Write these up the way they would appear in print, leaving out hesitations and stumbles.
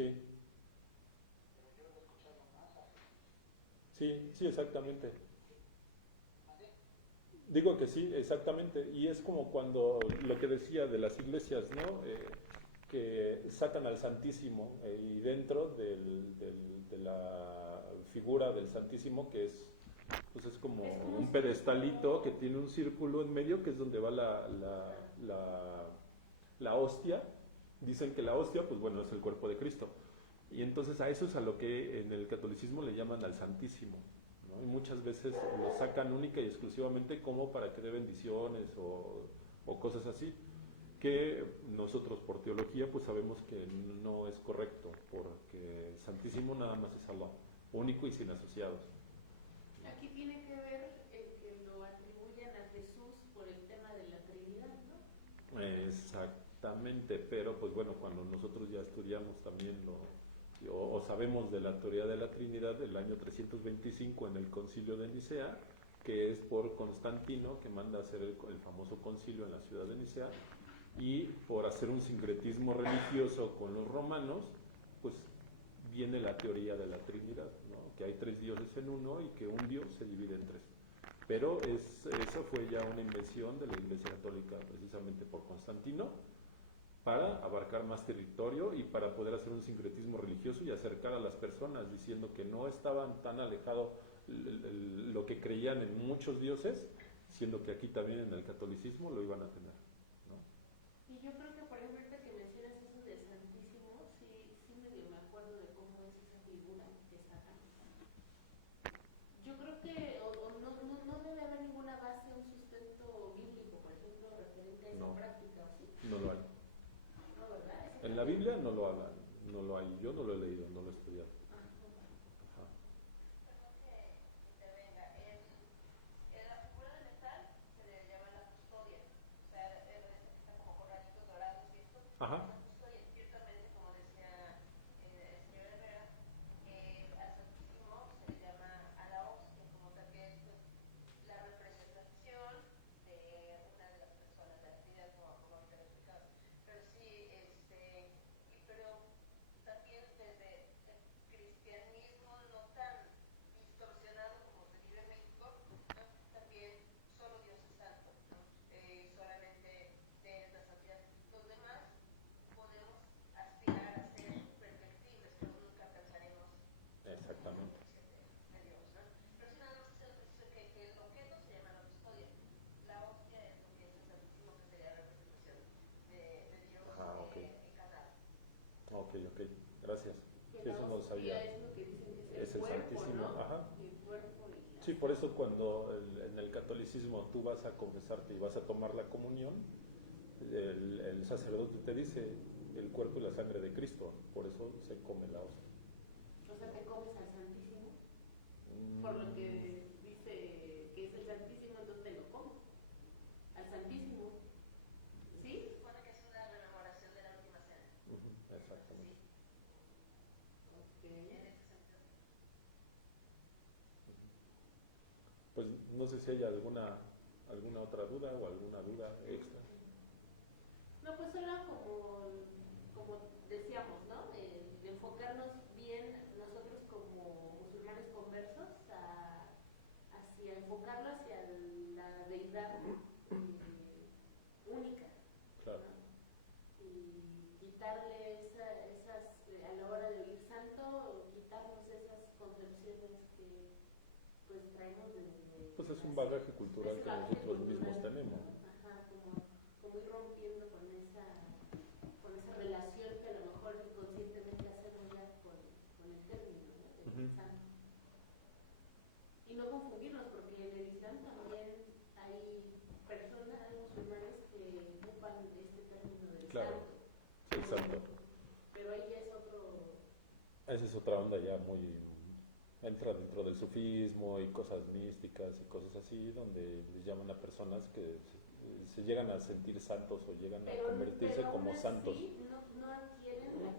Sí, sí, sí, exactamente. Digo que sí, exactamente. Y es como cuando lo que decía de las iglesias, ¿no? Que sacan al Santísimo y dentro de la figura del Santísimo, que es, pues es como Es como un si pedestalito que dentro, tiene un círculo en medio, que es donde va ajá, la hostia. Dicen que la hostia, pues bueno, es el cuerpo de Cristo. Y entonces a eso es a lo que en el catolicismo le llaman al Santísimo, ¿no? Y muchas veces lo sacan única y exclusivamente como para que dé bendiciones o cosas así, que nosotros por teología pues sabemos que no es correcto, porque Santísimo nada más es Allah, único y sin asociados. aquí tiene que ver el que lo atribuyan a Jesús por el tema de la Trinidad, ¿no? Exactamente, pero pues bueno, cuando nosotros ya estudiamos también o sabemos de la teoría de la Trinidad del año 325 en el concilio de Nicea, que es por Constantino, que manda a hacer el famoso concilio en la ciudad de Nicea, y por hacer un sincretismo religioso con los romanos, pues viene la teoría de la Trinidad, ¿no? Que hay tres dioses en uno y que un dios se divide en tres. Pero eso fue ya una invención de la Iglesia Católica precisamente por Constantino para abarcar más territorio y para poder hacer un sincretismo religioso y acercar a las personas diciendo que no estaban tan alejados lo que creían en muchos dioses, siendo que aquí también en el catolicismo lo iban a tener, ¿no? Y yo creo que, por ejemplo, ahorita que mencionas eso del Santísimo, sí, sí medio me acuerdo de cómo es esa figura de Satán. Yo creo que no debe haber ninguna base, un sustento bíblico, por ejemplo, referente a esa No, práctica, ¿o sí? no lo hay. No, ¿verdad? Esa En la práctica. Biblia no lo hablan, no lo hay. Yo no lo he leído, no lo he estudiado. Ajá. Ajá. Perdón que intervenga. En la figura del metal se le llama la custodia. O sea, el que está como corralitos dorados y esto es Ajá. la custodia. Ciertamente, como decía el señor Herrera, al Santísimo se le llama a la hostia, como tal que es pues, la representación de una de las personas de la actividad, como ahorita lo explicaba. Pero sí, pero también desde el cristianismo no tan distorsionado como se vive en México, ¿no? También solo Dios es santo, ¿no? Solamente de la santidad. Los demás podemos aspirar a ser perfectibles, pero nunca alcanzaremos la Exactamente. perfección de Dios, ¿no? Pero si nada más es el preciso que el objeto se llama la custodia. La hostia es lo que es el santísimo, que sería la representación de Dios Ajá, ok. encarnado. Ok, ok. Gracias. Que Sí, la eso no lo sabía. hostia es lo que dicen que es el Es el cuerpo, Santísimo. ¿no? Ajá. El cuerpo y la Sí, por sangre. eso cuando en el catolicismo tú vas a confesarte y vas a tomar la comunión, el sacerdote te dice el cuerpo y la sangre de Cristo. Por eso se come la hostia. O sea, te comes al Santísimo, por lo Mm, que dice que es el Santísimo, entonces te lo como. Al Santísimo, Se ¿sí? supone que es una rememoración de la última cena. ujú, Entonces exactamente. sí, Ok. en ese sentido. Pues no sé si hay alguna otra duda o alguna duda extra. No, pues solo como decíamos, ¿no? De enfocarnos bien nosotros como musulmanes conversos hacia enfocarlo hacia la deidad única, Claro, ¿no? Y quitarle a la hora de oír santo, quitarnos esas concepciones que pues traemos desde pues es un así, bagaje cultural ese que bagaje nosotros mismos cultural, tenemos, ¿no? ¿no? Ajá, como ir rompiendo con esa relación que a lo mejor inconscientemente hacemos ya con el término, ¿no? Ujú, Del santo. Y no confundirnos, porque en el Islam también hay personas, hay musulmanes que ocupan este término del claro, santo, sí, exacto. pero ahí ya es otro. Esa es otra onda ya muy... Entra dentro del sufismo y cosas místicas y cosas así, donde les llaman a personas que se llegan a sentir santos o llegan a Pero convertirse aún como santos. así no adquieren las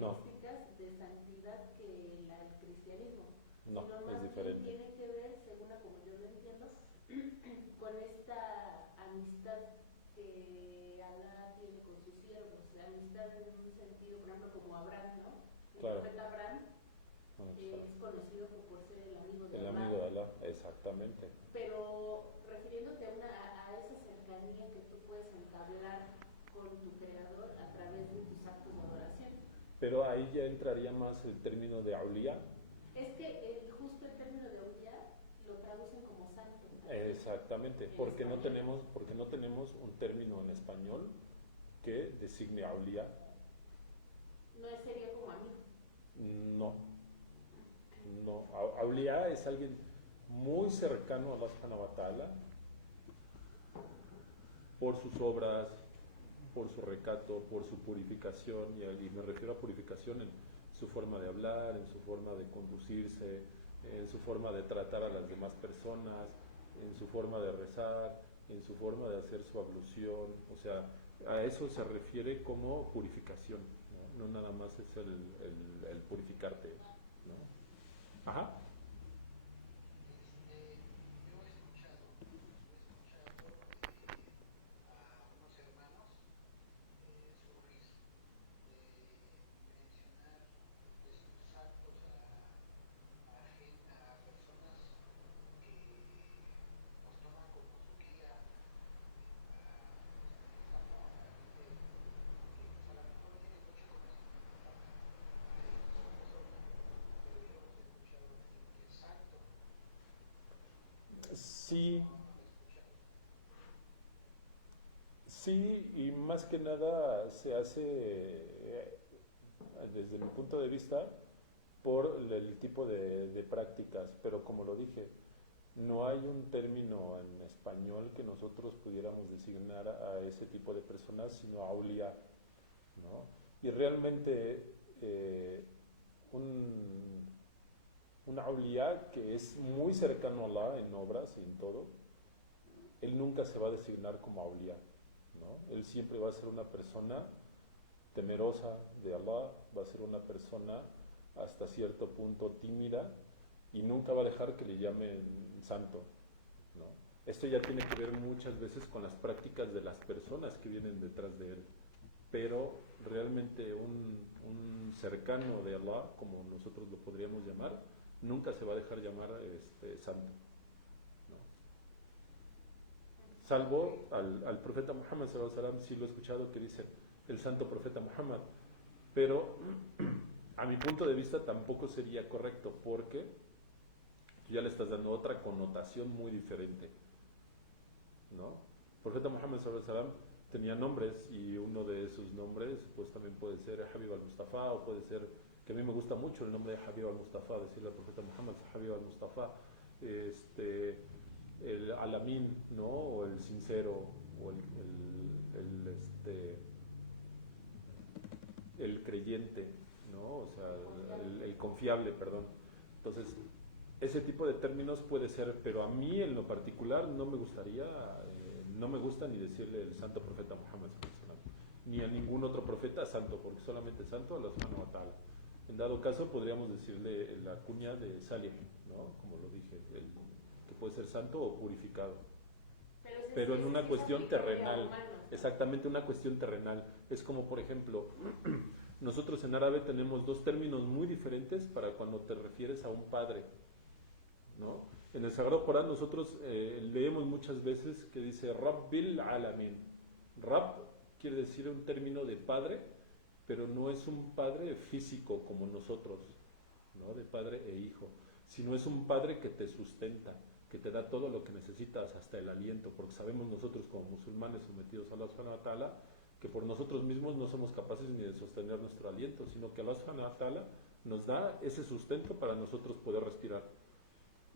No, características de santidad que el cristianismo, no, sino es más bien diferente. tiene que ver, según a como yo lo entiendo, con esta amistad que Alá tiene con sus siervos, amistad en un sentido, por ejemplo, como Abraham, ¿no? El Claro. profeta Abraham Exacto. es conocido por ser el amigo de El Allah. amigo de Alá, exactamente. Pero refiriéndote a esa cercanía que tú puedes entablar con tu creador a través de tus actos de adoración. Pero ahí ya entraría más el término de auliá. Es que justo el término de Auliá lo traducen como santo. Exactamente, En porque no español. tenemos un término en español que designe auliá. No sería como amigo. No, no. Auliá es alguien muy cercano a Allah subhanahu wa ta'ala por sus obras, por su recato, por su purificación, y me refiero a purificación en su forma de hablar, en su forma de conducirse, en su forma de tratar a las demás personas, en su forma de rezar, en su forma de hacer su ablución, o sea, a eso se refiere como purificación, no, no nada más es el purificarte, ¿no? Ajá. Sí, sí, y más que nada se hace, desde mi punto de vista, por el tipo de prácticas, pero como lo dije, no hay un término en español que nosotros pudiéramos designar a ese tipo de personas, sino aulia, ¿no? Y realmente un, un aulia que es muy cercano a Allah en obras y en todo, él nunca se va a designar como aulia, ¿no? Él siempre va a ser una persona temerosa de Allah, va a ser una persona hasta cierto punto tímida y nunca va a dejar que le llamen santo, ¿no? Esto ya tiene que ver muchas veces con las prácticas de las personas que vienen detrás de él, pero realmente un cercano de Allah, como nosotros lo podríamos llamar, nunca se va a dejar llamar santo, ¿no? Salvo al profeta Muhammad sallallahu alaihi wasallam, sí lo he escuchado que dice el santo profeta Muhammad, pero a mi punto de vista tampoco sería correcto porque tú ya le estás dando otra connotación muy diferente, ¿no? El profeta Muhammad sallallahu alaihi wasallam tenía nombres y uno de esos nombres pues también puede ser Habib al-Mustafa, o puede ser, que a mí me gusta mucho el nombre de Habib al-Mustafa, decirle al profeta Muhammad Habib al-Mustafa, el Alamin, ¿no? O el sincero, o el creyente, ¿no? O sea, el confiable, perdón. Entonces, ese tipo de términos puede ser, pero a mí en lo particular no me gustaría, no me gusta ni decirle el santo profeta Muhammad, ni a ningún otro profeta santo, porque solamente santo a Allah subhanahu wa ta'ala. En dado caso podríamos decirle la cuña de Salih, ¿no? Como lo dije, que puede ser santo o purificado. Pero en una cuestión terrenal, exactamente una cuestión terrenal. Es como, por ejemplo, nosotros en árabe tenemos dos términos muy diferentes para cuando te refieres a un padre, ¿no? En el Sagrado Corán nosotros leemos muchas veces que dice Rabbil Alamin. Rab quiere decir un término de padre, pero no es un padre físico como nosotros, ¿no? De padre e hijo, sino es un padre que te sustenta, que te da todo lo que necesitas, hasta el aliento, porque sabemos nosotros como musulmanes sometidos a Allah subhanahu wa ta'ala, que por nosotros mismos no somos capaces ni de sostener nuestro aliento, sino que Allah subhanahu wa ta'ala nos da ese sustento para nosotros poder respirar.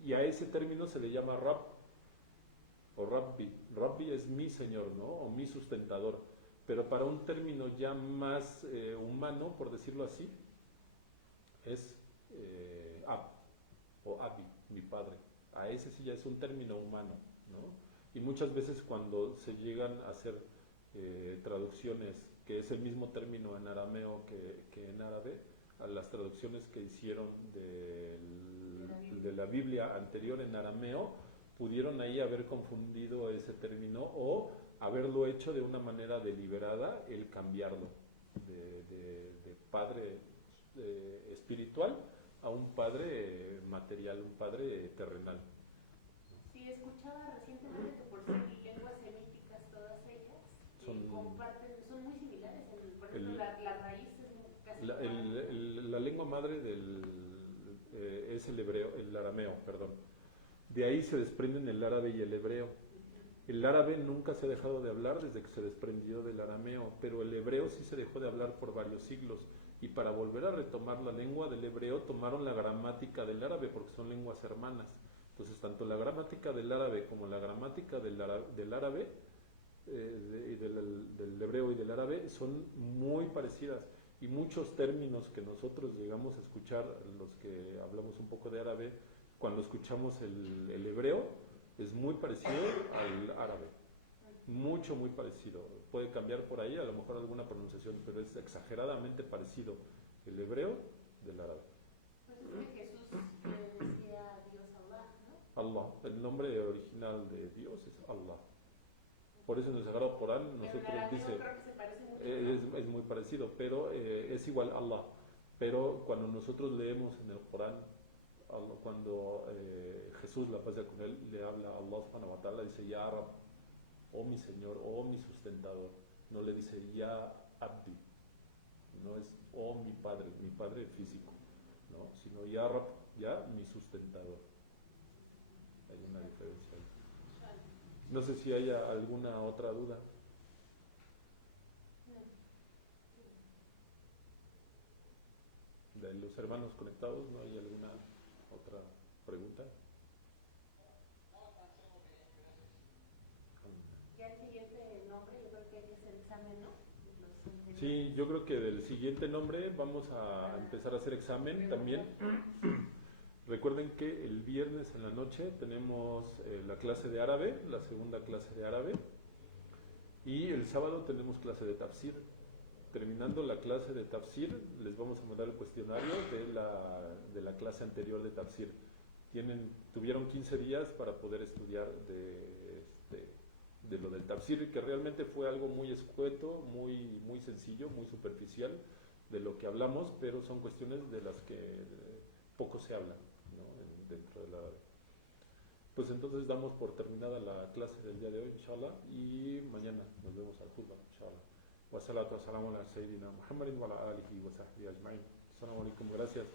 Y a ese término se le llama Rab o Rabbi. Rabbi es mi Señor, ¿no? O mi sustentador. Pero para un término ya más humano, por decirlo así, es Ab o Abi, mi padre. A ese sí ya es un término humano, ¿no? Y muchas veces cuando se llegan a hacer traducciones, que es el mismo término en arameo que en árabe, a las traducciones que hicieron de la Biblia anterior en arameo, pudieron ahí haber confundido ese término o haberlo hecho de una manera deliberada, el cambiarlo de padre espiritual a un padre material, un padre terrenal. Sí, escuchaba recientemente que por ser lenguas semíticas todas ellas comparten, son muy similares. Por ejemplo, la raíz es casi igual. La lengua madre es el hebreo, el arameo, perdón. De ahí se desprenden el árabe y el hebreo. El árabe nunca se ha dejado de hablar desde que se desprendió del arameo, pero el hebreo sí se dejó de hablar por varios siglos. Y para volver a retomar la lengua del hebreo tomaron la gramática del árabe porque son lenguas hermanas. Entonces, tanto la gramática del árabe como la gramática del árabe, del hebreo y del árabe, son muy parecidas. Y muchos términos que nosotros llegamos a escuchar, los que hablamos un poco de árabe, cuando escuchamos el hebreo, es muy parecido al árabe. Mucho, muy parecido. Puede cambiar por ahí, a lo mejor alguna pronunciación, pero es exageradamente parecido el hebreo del árabe. Pues es que Jesús le decía a Dios Allah, ¿no? Allah, el nombre original de Dios es Allah. Por eso en el Sagrado Corán nosotros dice, creo que se parece mucho. es muy parecido, pero es igual Allah. Pero cuando nosotros leemos en el Corán, cuando Jesús, la paz sea con él, le habla a Allah subhanahu wa ta'ala, dice Ya Rab, oh mi Señor, oh mi sustentador. No le dice Ya Abdi, no es oh mi Padre físico, ¿no? Sino Ya Rab, ya mi sustentador. Hay una diferencia ahí. No sé si haya alguna otra duda. De los hermanos conectados, ¿no hay alguna otra pregunta? Ya el siguiente nombre, yo creo que hay que hacer examen, ¿no? Sí, yo creo que del siguiente nombre vamos a empezar a hacer examen también. Recuerden que el viernes en la noche tenemos la clase de árabe, la segunda clase de árabe, y el sábado tenemos clase de tafsir. Terminando la clase de tafsir, les vamos a mandar el cuestionario de la clase anterior de tafsir. Tuvieron 15 días para poder estudiar de lo del tafsir, que realmente fue algo muy escueto, muy sencillo, muy superficial de lo que hablamos, pero son cuestiones de las que poco se habla, ¿no? Dentro de la... Pues entonces damos por terminada la clase del día de hoy, inshallah, y mañana nos vemos al khutbah, inshallah. Wa salatu wa salamu ala sayyidina Muhammadin wa ala alihi wa sahbihi ajma'in. Assalamu alaikum, gracias.